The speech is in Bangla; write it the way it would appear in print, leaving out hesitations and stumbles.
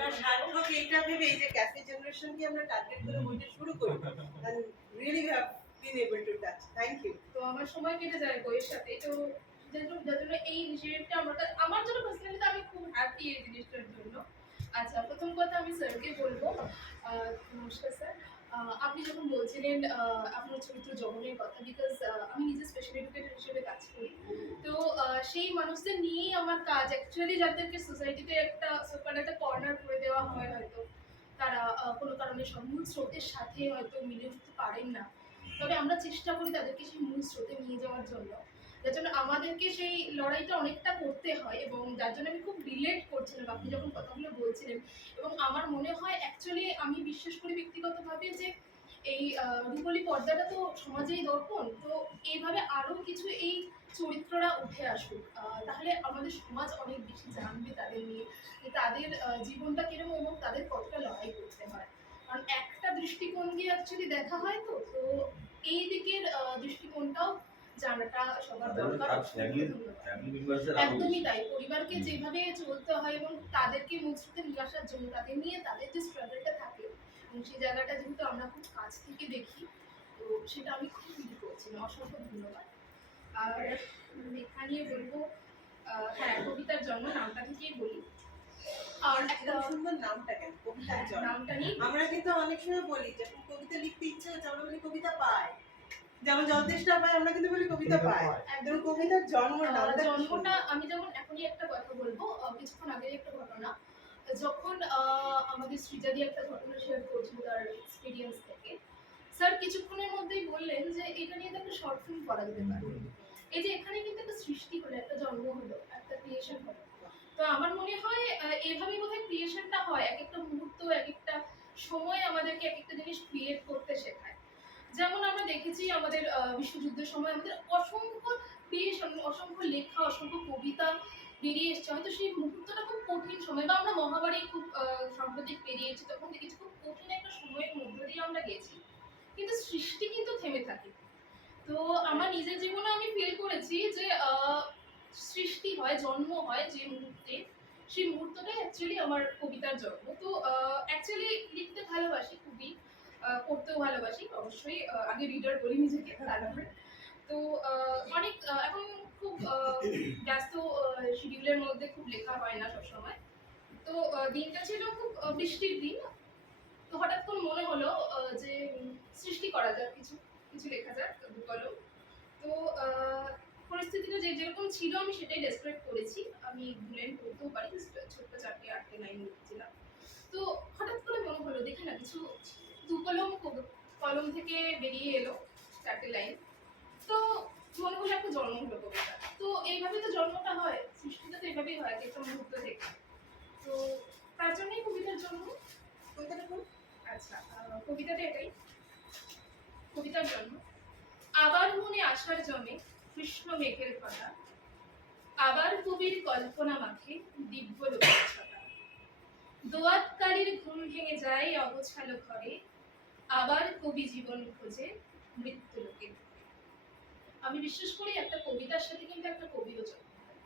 আমরা সার্থক এইটা ভেবে এই যে ক্যাফে জেনারেশনকে আমরা টার্গেট করে বইটা শুরু করি and really we have been able to touch. Thank you. তো আমার সময় কেটে যায় বইয়ের সাথে। তো যার জন্য এই ইনিশিয়েটিভটা আমার জন্য পার্সোনালি তো আমি খুব হ্যাপি এই জিনিসটার জন্য। আচ্ছা, প্রথম কথা আমি স্যারকে বলবো, নমস্কার স্যার। আপনি যখন বলছিলেন আপনার চরিত্র জগনের কথা, বিকজ আমি নিজে স্পেশাল এডুকেটর হিসেবে কাজ করি। তো সেই মানুষদের নিয়েই আমার কাজ, অ্যাকচুয়ালি যাদেরকে সোসাইটিতে একটা কর্নার করে দেওয়া হয় হয়তো, তারা কোনো কারণে মূল স্রোতের সাথে হয়তো মিলে উঠতে পারেন না, তবে আমরা চেষ্টা করি তাদেরকে সেই মূল স্রোতে নিয়ে যাওয়ার জন্য। যার জন্য আমাদেরকে সেই লড়াইটা অনেকটা করতে হয়, এবং যার জন্য আমি খুব রিলেট করছিলাম আপনি যখন কথাগুলো বলছিলেন। এবং আমার মনে হয় অ্যাকচুয়ালি আমি বিশ্বাস করি ব্যক্তিগতভাবে যে এই রূপলী পর্দাটা তো সমাজেই দর্পণ, তো এইভাবে আরও কিছু এই চরিত্ররা উঠে আসুক, তাহলে আমাদের সমাজ অনেক বেশি জানবে তাদের নিয়ে, যে তাদের জীবনটা কিরকম এবং তাদের কতটা লড়াই করতে হয়। কারণ একটা দৃষ্টিকোণ দিয়ে অ্যাকচুয়ালি দেখা হয়, তো তো এই দিকের দৃষ্টিকোণটাও জানাটা সবার দরকার। একদমই তাই, পরিবারকে যেভাবে চলতে হয় এবং তাদেরকে মূলস্রোতে নিয়ে আসার জন্য তাদের নিয়ে তাদের যে স্ট্রাগলটা থাকে, এবং সেই জায়গাটা যেহেতু আমরা খুব কাছ থেকে দেখি, তো সেটা আমি খুব ফিল করছিলাম। অসংখ্য ধন্যবাদ। আর লেখা নিয়ে বলবো, হ্যাঁ, কবিতার জন্ম নামটা থেকেই বলি। আর একটা সুন্দর নামটা কেন কবিতার জন্ম, নামটা নিয়ে আমরা কিন্তু অনেক সময় বলি যখন কবিতা লিখতে ইচ্ছে হচ্ছে আমরা বলি কবিতা পায়, যেমন জলতেষ্টা পায় আমরা কিন্তু বলি কবিতা পায়। একদম কবিতার জন্মটা আমি যেমন এখনই একটা কথা বলবো, কিছুক্ষণ আগে একটা ঘটনা, যখন আমাদের সৃজাদি একটা ঘটনা শেয়ার করছিল তার এক্সপিরিয়েন্স থেকে, স্যার কিছুক্ষণের মধ্যেই বললেন যে এটা নিয়ে তো একটা শর্ট ফিল্ম করা যেতে পারে। এই যে এখানে কিন্তু একটা সৃষ্টি হলো, একটা জন্ম হলো, একটা ক্রিয়েশন হলো। তো আমার মনে হয় এভাবেই বোধহয় ক্রিয়েশনটা হয়, এক একটা মুহূর্ত, এক একটা সময় আমাদেরকে এক একটা জিনিস ক্রিয়েট করতে শেখায়। যেমন আমরা দেখেছি আমাদের বিশ্বযুদ্ধের সময় আমাদের অসংখ্য ক্রিয়েশন, অসংখ্য লেখা, অসংখ্য কবিতা বেরিয়ে এসছে, হয়তো সেই মুহূর্তটা খুব কঠিন সময়, বা আমরা মহাভারত খুব সাম্প্রতিক পেরিয়েছি, তখন দেখেছি খুব কঠিন একটা সময়ের মধ্য দিয়ে আমরা গেছি, কিন্তু সৃষ্টি কিন্তু থেমে থাকে। তো আমার নিজের জীবনে আমি ফিল করেছি যে সৃষ্টি হয়, জন্ম হয় যে মুহূর্তে, সেই মুহূর্তটাই অ্যাকচুয়ালি আমার কবিতার জন্ম। তো অ্যাকচুয়ালি লিখতে ভালোবাসি খুবই, পড়তেও ভালোবাসি অবশ্যই, আগে রিডার বলি নিজেকে, তারপরে তো অনেক এখন খুব ব্যস্ত শিডিউলের মধ্যে খুব লেখা হয় না সবসময়। তো দিনটা ছিল খুব বৃষ্টির দিন, তো হঠাৎ করে মনে হলো যে সৃষ্টি করা যাক, কিছু কিছু লেখা যাক দু কলম। তো পরিস্থিতিটা যেরকম ছিল আমি সেটাই ডেসক্রাইব করেছি, আমি ভুলেন করতেও পারি, ছোট্ট 4-8 লাইন লিখেছিলাম। তো হঠাৎ করে মনে হলো দেখে না কিছু দু কলম থেকে বেরিয়ে এলো 4টে লাইন, তো মনে হলো একটা জন্ম হলো কবিতা। তো এইভাবে তো জন্মটা হয়, সৃষ্টিটা তো এইভাবেই হয় একটা মুহূর্ত থেকে। তো তার জন্যই কবিতার জন্ম। কবিতাটা কোন? আচ্ছা, কবিতাটা এটাই, কবিতার জন্ম। আবার মনে আসার জমে কৃষ্ণ মেঘের কথা, আবার কবির কল্পনা মাখে দিব্য লোকের ছটা, দোয়াতকারীর ঘুম ভেঙে যায় অগোছালো ঘরে, আবার কবি জীবন খোঁজে মৃত্যু লোকে। আমি বিশ্বাস করি একটা কবিতার সাথে কিন্তু একটা কবিও জন্ম হয়।